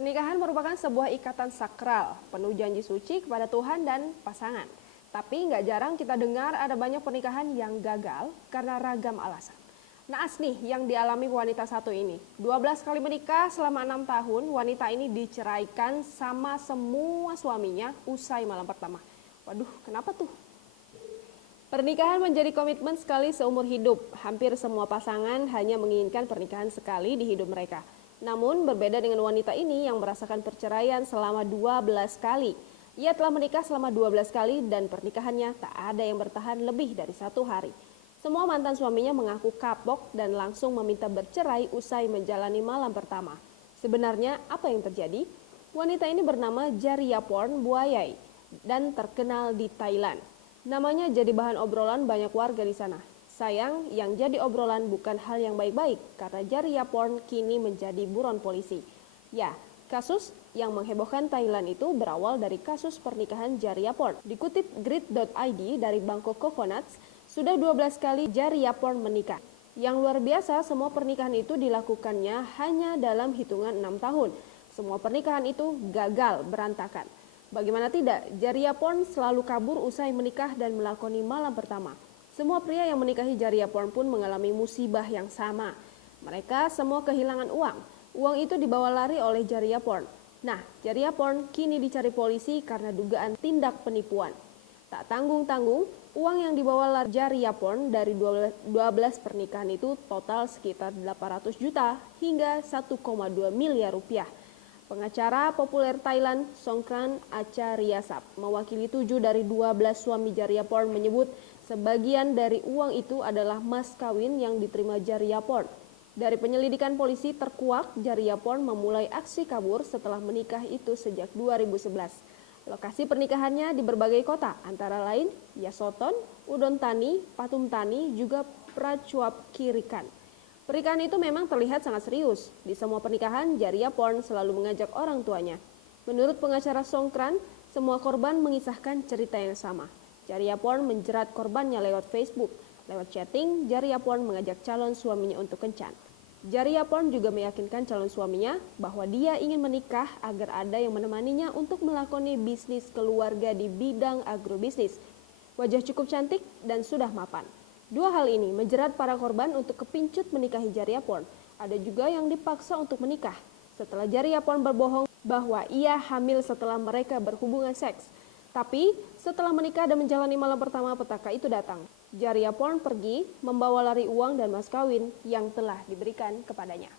Pernikahan merupakan sebuah ikatan sakral, penuh janji suci kepada Tuhan dan pasangan. Tapi nggak jarang kita dengar ada banyak pernikahan yang gagal karena ragam alasan. Naas nih yang dialami wanita satu ini. 12 kali menikah selama 6 tahun, wanita ini diceraikan sama semua suaminya usai malam pertama. Waduh, kenapa tuh? Pernikahan menjadi komitmen sekali seumur hidup. Hampir semua pasangan hanya menginginkan pernikahan sekali di hidup mereka. Namun berbeda dengan wanita ini yang merasakan perceraian selama 12 kali. Ia telah menikah selama 12 kali dan pernikahannya tak ada yang bertahan lebih dari 1 hari. Semua mantan suaminya mengaku kapok dan langsung meminta bercerai usai menjalani malam pertama. Sebenarnya apa yang terjadi? Wanita ini bernama Jariaporn Buayai dan terkenal di Thailand. Namanya jadi bahan obrolan banyak warga di sana. Sayang, yang jadi obrolan bukan hal yang baik-baik karena Jariaporn kini menjadi buron polisi. Ya, kasus yang menghebohkan Thailand itu berawal dari kasus pernikahan Jariaporn. Dikutip grid.id dari Bangkok Coconuts, sudah 12 kali Jariaporn menikah. Yang luar biasa, semua pernikahan itu dilakukannya hanya dalam hitungan 6 tahun. Semua pernikahan itu gagal, berantakan. Bagaimana tidak, Jariaporn selalu kabur usai menikah dan melakoni malam pertama. Semua pria yang menikahi Jariaporn pun mengalami musibah yang sama. Mereka semua kehilangan uang. Uang itu dibawa lari oleh Jariaporn. Nah, Jariaporn kini dicari polisi karena dugaan tindak penipuan. Tak tanggung-tanggung, uang yang dibawa lari Jariaporn dari 12 pernikahan itu total sekitar 800 juta hingga 1,2 miliar rupiah. Pengacara populer Thailand, Songkran Achariasap, mewakili 7 dari 12 suami Jariaporn menyebut sebagian dari uang itu adalah mas kawin yang diterima Jariaporn. Dari penyelidikan polisi terkuak, Jariaporn memulai aksi kabur setelah menikah itu sejak 2011. Lokasi pernikahannya di berbagai kota, antara lain Yasothon, Udon Thani, Pathum Thani, juga Prachuap Khiri Khan. Pernikahan itu memang terlihat sangat serius. Di semua pernikahan, Jariaporn selalu mengajak orang tuanya. Menurut pengacara Songkran, semua korban mengisahkan cerita yang sama. Jariaporn menjerat korbannya lewat Facebook. Lewat chatting, Jariaporn mengajak calon suaminya untuk kencan. Jariaporn juga meyakinkan calon suaminya bahwa dia ingin menikah agar ada yang menemaninya untuk melakoni bisnis keluarga di bidang agrobisnis. Wajah cukup cantik dan sudah mapan. Dua hal ini menjerat para korban untuk kepincut menikahi Jariaporn. Ada juga yang dipaksa untuk menikah setelah Jariaporn berbohong bahwa ia hamil setelah mereka berhubungan seks. Tapi setelah menikah dan menjalani malam pertama, petaka itu datang. Jariaporn pergi membawa lari uang dan mas kawin yang telah diberikan kepadanya.